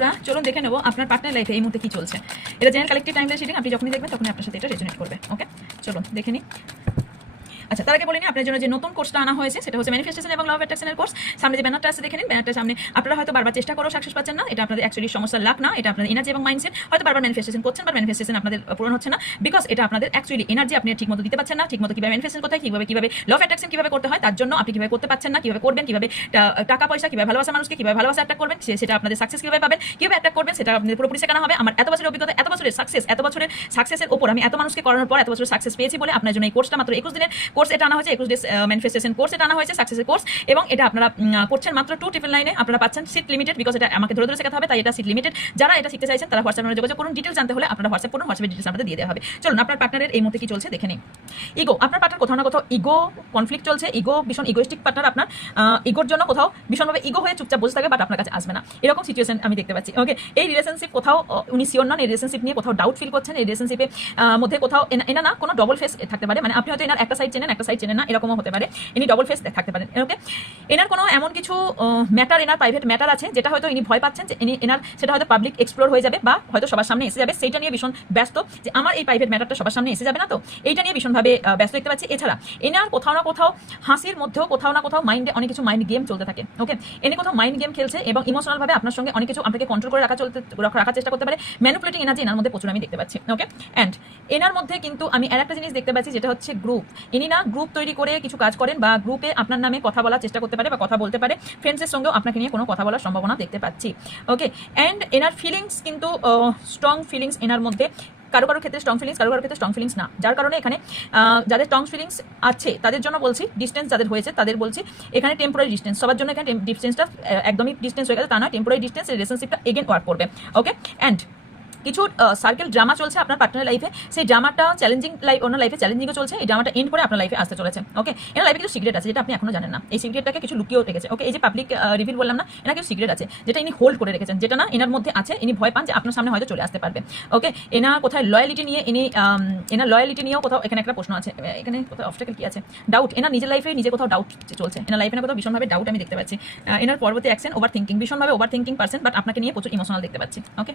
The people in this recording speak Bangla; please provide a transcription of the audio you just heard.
বন্ধুরা চলুন দেখে নেবো আপনার পার্টনার লাইফে এই মুহূর্তে কি চলছে। এটা জেনারেল কালেক্টিভ টাইমলাইন রিডিং, আপনি যখনই দেখবেন তখনই আপনার সাথে এটা রেজোনেট করবে। ওকে, চলুন দেখে নিই। আচ্ছা, তার আগে বলিনি আপনার জন্য যে নতুন কোর্সটা আনা হয়েছে সেটা হচ্ছে ম্যানিফেস্টেশন এবং ল অফ অ্যাট্রাকশনের কোর্স। সামনে যে ব্যানারটা আছে দেখে নিন, ব্যানারটার সামনে আপনারা হয়তো বারবার চেষ্টা করেও সাকসেস পাচ্ছেন না। এটা আপনাদের অ্যাকচুয়ালি সমস্যার লাক না, এটা আপনাদের এনার্জি এবং মাইন্ডসেট। হয়তো বারবার ম্যানিফেস্টেশন করছেন, বাট ম্যানিফেস্টেশন আপনাদের পূরণ হচ্ছে না, বিকজ এটা আপনাদের অ্যাকচুয়ালি এনার্জি আপনি ঠিকমতো দিতে পারছেন না। ঠিকমতো কিভাবে ম্যানিফেস্টেশন করতে হয়, কিভাবে ল অফ অ্যাট্রাকশন কিভাবে করতে হয়, তার জন্য আপনি কিভাবে করতে পারছেন না, কিভাবে করবেন, কিভাবে টাকা পয়সা, কিভাবে ভালোবাসা মানুষকে, কিভাবে ভালোবাসা অ্যাট্রাক্ট করবেন, সেটা আপনাদের সাকসেস কিভাবে পাবেন, কিভাবে অ্যাট্রাক্ট করবেন, সেটা আপনাদের পুরোপুরি শেখানো হবে। আমার এত বছরের অভিজ্ঞতা, এত বছরের সাকসেসের উপর আমি এত মানুষকে করানোর পর এত বছরের সাকসেস পেয়েছি বলে আপনার জন্য এই কোর্সটা মাত্র 21 দিনের কোর্স এটা আনা হয়েছে। 21 ডেজ ম্যানিফেস্টেশন কোর্স এটা আনা হয়েছে, সাকসেসের কোর্স, এবং এটা আপনারা করছেন মাত্র 299 আপনারা পাচ্ছেন। সিট লিমিটেড, বিকজ এটা আমাকে ধরে ধরে শেখাতে হবে, তাই এটা সিট লিমিটেড। যারা এটা শিখতে চাইছেন তারা হোয়াটসঅ্যাপে যোগাযোগ করুন। ডিটেলস জানতে হলে আপনারা হোয়াটসঅ্যাপ করুন, হোয়াটসঅ্যাপে ডিটেলস আপনাদের দিয়ে দেওয়া হবে। চলুন আপনার পার্টনারের এই মুহূর্তে কি চলছে দেখে নিন। ইগো, আপনার পার্টনার কোথাও না কোথাও ইগো কনফ্লিক্ট চলছে। ইগো ভীষণ ইগোইস্টিক পার্টনার আপনার। ইগোর জন্য কোথাও ভীষণভাবে ইগো হয়ে চুপচাপ বসে থাকবে, বাট আপনার কাছে আসবে না, এরকম সিচুয়েশন আমি দেখতে পাচ্ছি। ওকে, এই রিলেশনশিপ কোথাও উনি শিওর নন, এই রিলেশনশিপ নিয়ে কোথাও ডাউট ফিল করছেন। এই রিলেশনশিপের মধ্যে কোথাও এনা না কোনো ডবল ফেস থাকতে পারে, মানে আপনি হয়তো এনার একটা সাইড চেনেন, একটা সাইড চেনেন না, এরকমও হতে পারে। ইনি ডবল ফেস থাকতে পারেন। ওকে, এনার কোনো এমন কিছু ম্যাটার, এনার প্রাইভেট ম্যাটার আছে যেটা হয়তো ইনি ভয় পাচ্ছেন যে এনার সেটা হয়তো পাবলিক এক্সপ্লোর হয়ে যাবে বা হয়তো সবার সামনে এসে যাবে। সেইটা নিয়ে ভীষণ ব্যস্ত যে আমার এই প্রাইভেট ম্যাটারটা সবার সামনে এসে যাবে না, তো এইটা নিয়ে ভীষণভাবে ব্যস্ত দেখতে পাচ্ছি। এছাড়া এনার কোথাও না কোথাও হাসির মধ্যেও কোথাও না কোথাও মাইন্ডে অনেক কিছু মাইন্ড গেম চলতে থাকে। ওকে, এনে কোথাও মাইন্ড গেম খেলছে এবং ইমোশনালভাবে আপনার সঙ্গে অনেক কিছু আপনাকে কন্ট্রোল করে রাখার চেষ্টা করতে পারে। ম্যানিপুলেটিং এনার্জি এনার মধ্যে প্রচুর আমি দেখতে পাচ্ছি। ওকে, অ্যান্ড এনার মধ্যে কিন্তু আমি আর একটা জিনিস দেখতে পাচ্ছি, যেটা হচ্ছে গ্রুপ। ইনি না গ্রুপ তৈরি করে কিছু কাজ করেন বা গ্রুপে আপনার নামে কথা বলার চেষ্টা করতে পারে বা কথা বলতে পারে। ফ্রেন্ডসের সঙ্গেও আপনাকে নিয়ে কোনো কথা বলার সম্ভাবনা দেখতে পাচ্ছি। ওকে, অ্যান্ড এনার ফিলিংস কিন্তু স্ট্রং ফিলিংস এনার মধ্যে, কারো ক্ষেত্রে স্ট্রং ফিলিংস, কারো ক্ষেত্রে স্ট্রং ফিলিংস না। যার কারণে এখানে যাদের স্ট্রং ফিলিংস আছে তাদের জন্য বলছি, ডিস্টেন্স যাদের হয়েছে তাদের বলছি এখানে টেম্পোরারি ডিস্টেন্স। সবার জন্য এখানে ডিস্টেন্সটা একদমই ডিস্টেন্স হয়ে গেছে তা নয়, টেম্পোরারি ডিস্টেন্স রিলেশনশিপটা এগেন ওয়ার্ক করবে। ওকে, অ্যান্ড কিছু সার্কেল ড্রামা চলছে আপনার পার্টনার লাইফে। সেই ড্রামাটা চ্যালেঞ্জিং ওনার লাইফে চ্যালেঞ্জিংও চলছে। এই ড্রামাটা এন্ড করে আপনার লাইফে আসতে চলেছে। ওকে, এনার লাইফে কিছু সিক্রেট আছে যেটা আপনি এখনো জানেন না। এই সিক্রেটটাকে কিছু লুকিয়েও রেখেছে। ওকে, এই যে পাবলিক রিভিল বললাম না, এনার কিছু সিক্রেট আছে যেটা ইনি হোল্ড করে রেখেছেন, যেটা না এনার মধ্যে আছে। ইনি ভয় পান যে আপনার সামনে হয়তো চলে আসতে পারবে। ওকে, এনার কোথায় লয়ালিটি নিয়ে এনার লয়ালিটি নিয়েও কোথাও এখানে একটা প্রশ্ন আছে। এখানে কোথাও অবস্টাকেল কি আছে, ডাউট। এনার নিজের লাইফে নিজে কোথাও ডাউট চলছে। এনার লাইফে না কোথাও ভীষণভাবে ডাউট আমি দেখতে পাচ্ছি। এনার পরবর্তী অ্যাকশন ওভার থিঙ্কিং, ভীষণভাবে ওভার থিঙ্কিং পারসন, বাট আপনাকে নিয়ে প্রচুর ইমোশনাল দেখতে পাচ্ছি। ওকে।